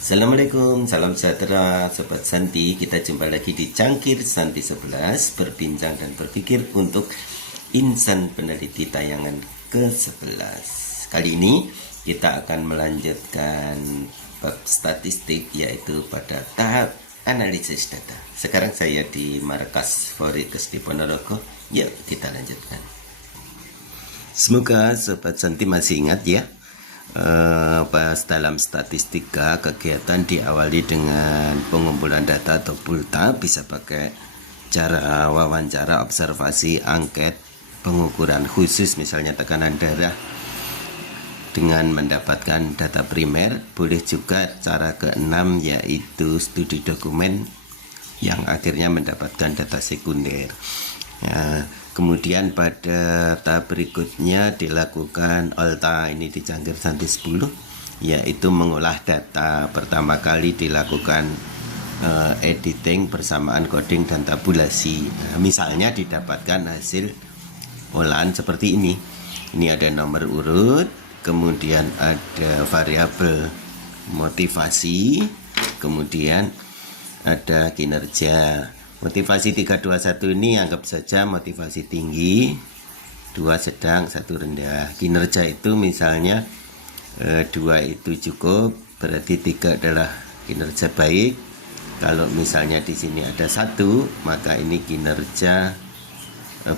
Assalamualaikum, salam sejahtera Sobat Santi. Kita jumpa lagi di Cangkir Santi 11, berbincang dan berpikir untuk insan peneliti tayangan ke-11. Kali ini kita akan melanjutkan bab statistik, yaitu pada tahap analisis data. Sekarang saya di Markas Forex di Ponorogo. Yuk kita lanjutkan. Semoga Sobat Santi masih ingat ya, pas dalam statistika kegiatan diawali dengan pengumpulan data atau pulta, bisa pakai cara wawancara, observasi, angket, pengukuran khusus misalnya tekanan darah dengan mendapatkan data primer. Boleh juga cara keenam, yaitu studi dokumen yang akhirnya mendapatkan data sekunder. Kemudian pada tahap berikutnya dilakukan OLTA, ini di Cangkir Santi 10, yaitu mengolah data. Pertama kali dilakukan editing, persamaan coding dan tabulasi. Misalnya didapatkan hasil olahan seperti ini. Ini ada nomor urut, kemudian ada variabel motivasi, kemudian ada kinerja. Motivasi 321 ini anggap saja motivasi tinggi, 2 sedang, 1 rendah. Kinerja itu misalnya 2 itu cukup, berarti 3 adalah kinerja baik. Kalau misalnya di sini ada 1, maka ini kinerja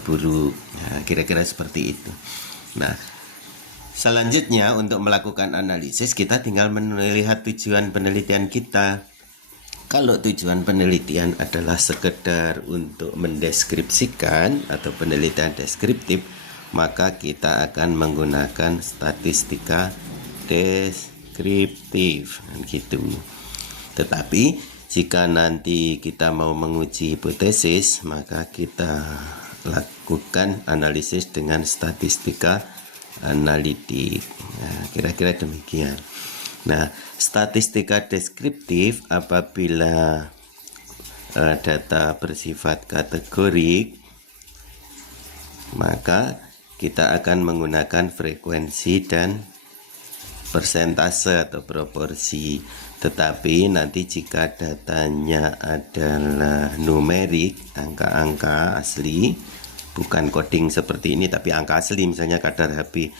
buruk. Nah, kira-kira seperti itu. Nah, selanjutnya untuk melakukan analisis, kita tinggal melihat tujuan penelitian kita. Kalau tujuan penelitian adalah sekedar untuk mendeskripsikan atau penelitian deskriptif, maka kita akan menggunakan statistika deskriptif gitu. Tetapi jika nanti kita mau menguji hipotesis, maka kita lakukan analisis dengan statistika analitik. Nah, kira-kira demikian. Nah, statistika deskriptif apabila data bersifat kategorik, maka kita akan menggunakan frekuensi dan persentase atau proporsi. Tetapi nanti jika datanya adalah numerik, angka-angka asli, bukan coding seperti ini, tapi angka asli, misalnya kadar HP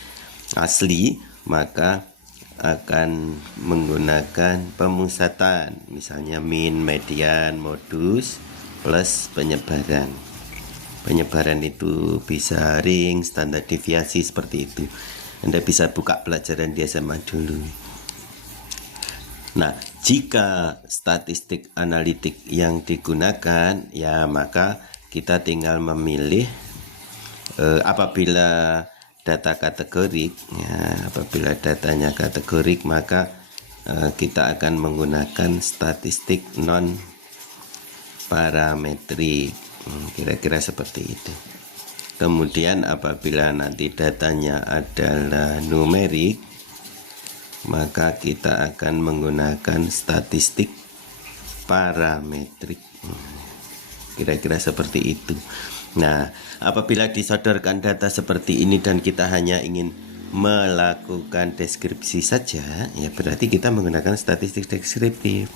asli, maka akan menggunakan pemusatan, misalnya min, median, modus, plus penyebaran. Penyebaran itu bisa ring, standar deviasi, seperti itu. Anda bisa buka pelajaran di SMA dulu. Nah, jika statistik analitik yang digunakan, ya maka kita tinggal memilih apabila data kategorik, ya, apabila datanya kategorik, maka kita akan menggunakan statistik non parametrik, kira-kira seperti itu. Kemudian apabila nanti datanya adalah numerik, maka kita akan menggunakan statistik parametrik, kira-kira seperti itu. Nah, apabila disodorkan data seperti ini dan kita hanya ingin melakukan deskripsi saja, ya berarti kita menggunakan statistik deskriptif.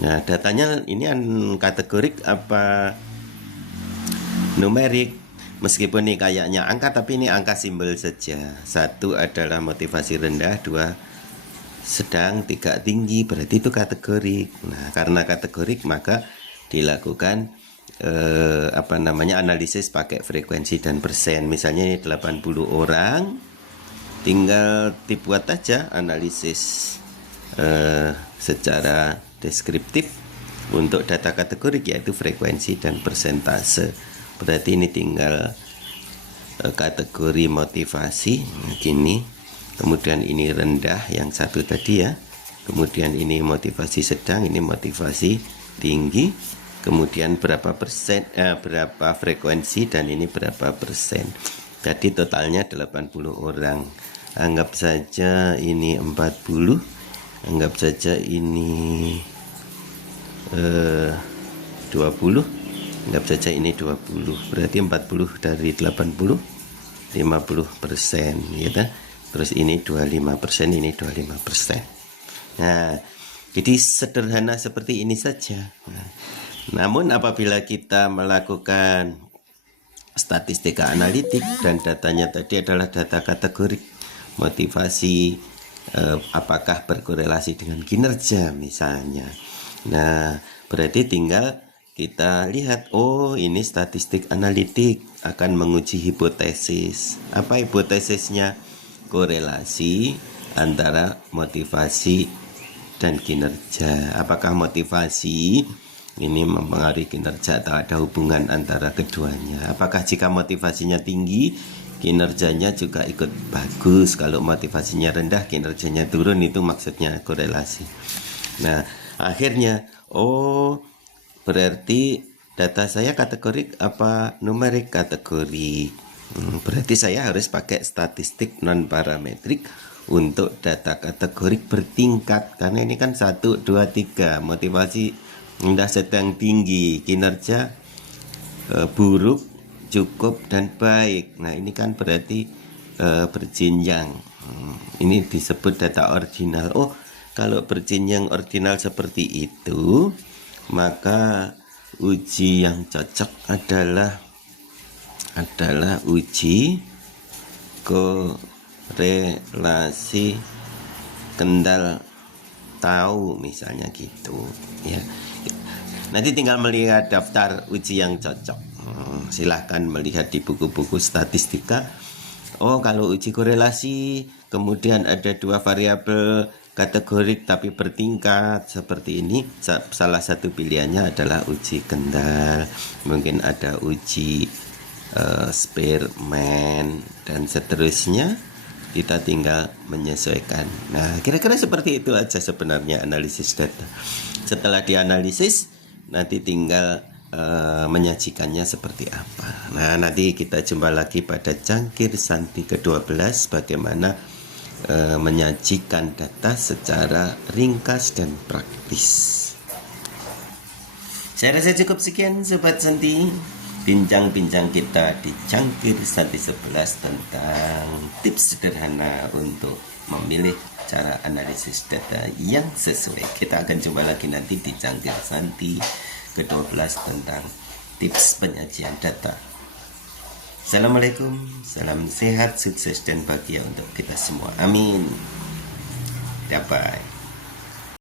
Nah, datanya ini kategorik apa numerik? Meskipun ini kayaknya angka, tapi ini angka simbol saja. 1 adalah motivasi rendah, 2 sedang, 3 tinggi, berarti itu kategorik. Nah, karena kategorik maka dilakukan analisis pakai frekuensi dan persen. Misalnya ini 80 orang, tinggal dibuat aja analisis secara deskriptif untuk data kategorik, yaitu frekuensi dan persentase. Berarti ini tinggal kategori motivasi gini, kemudian ini rendah yang 1 tadi ya, kemudian ini motivasi sedang, ini motivasi tinggi, kemudian berapa persen, berapa frekuensi, dan ini berapa persen. Jadi totalnya 80 orang. Anggap saja ini 40, anggap saja ini 20, anggap saja ini 20. Berarti 40 dari 80, 50%, ya kan? Terus ini 25%, ini 25%. Nah, Jadi sederhana seperti ini saja. Namun apabila kita melakukan statistika analitik dan datanya tadi adalah data kategorik, motivasi, apakah berkorelasi dengan kinerja misalnya. Nah, berarti tinggal kita lihat, oh ini statistik analitik akan menguji hipotesis. Apa hipotesisnya? Korelasi antara motivasi dan kinerja. Apakah motivasi ini mempengaruhi kinerja atau ada hubungan antara keduanya? Apakah jika motivasinya tinggi, kinerjanya juga ikut bagus? Kalau motivasinya rendah, kinerjanya turun, itu maksudnya korelasi. Nah, akhirnya, oh berarti data saya kategorik apa numerik? Kategorik. Berarti saya harus pakai statistik non parametrik untuk data kategorik bertingkat, karena ini kan 1, 2, 3, motivasi rendah sedang tinggi, kinerja buruk, cukup, dan baik. Nah ini kan berarti berjenjang. Ini disebut data ordinal. Oh, kalau berjenjang ordinal seperti itu, maka uji yang cocok adalah uji korelasi kendal tahu, misalnya gitu ya. Nanti tinggal melihat daftar uji yang cocok. Silahkan melihat di buku-buku statistika. Oh, kalau uji korelasi kemudian ada 2 variabel kategorik tapi bertingkat seperti ini, salah satu pilihannya adalah uji kendal. Mungkin ada uji Spearman dan seterusnya. Kita tinggal menyesuaikan. Nah, kira-kira seperti itu aja sebenarnya analisis data. Setelah dianalisis, nanti tinggal menyajikannya seperti apa. Nah, nanti kita jumpa lagi pada cangkir Santi ke-12 bagaimana menyajikan data secara ringkas dan praktis. Saya rasa cukup sekian Sobat Santi. Bincang-bincang kita di cangkir Santi 11 tentang tips sederhana untuk memilih cara analisis data yang sesuai. Kita akan jumpa lagi nanti di cangkir Santi ke-12 tentang tips penyajian data. Assalamualaikum, salam sehat, sukses dan bahagia untuk kita semua. Amin. Dapat.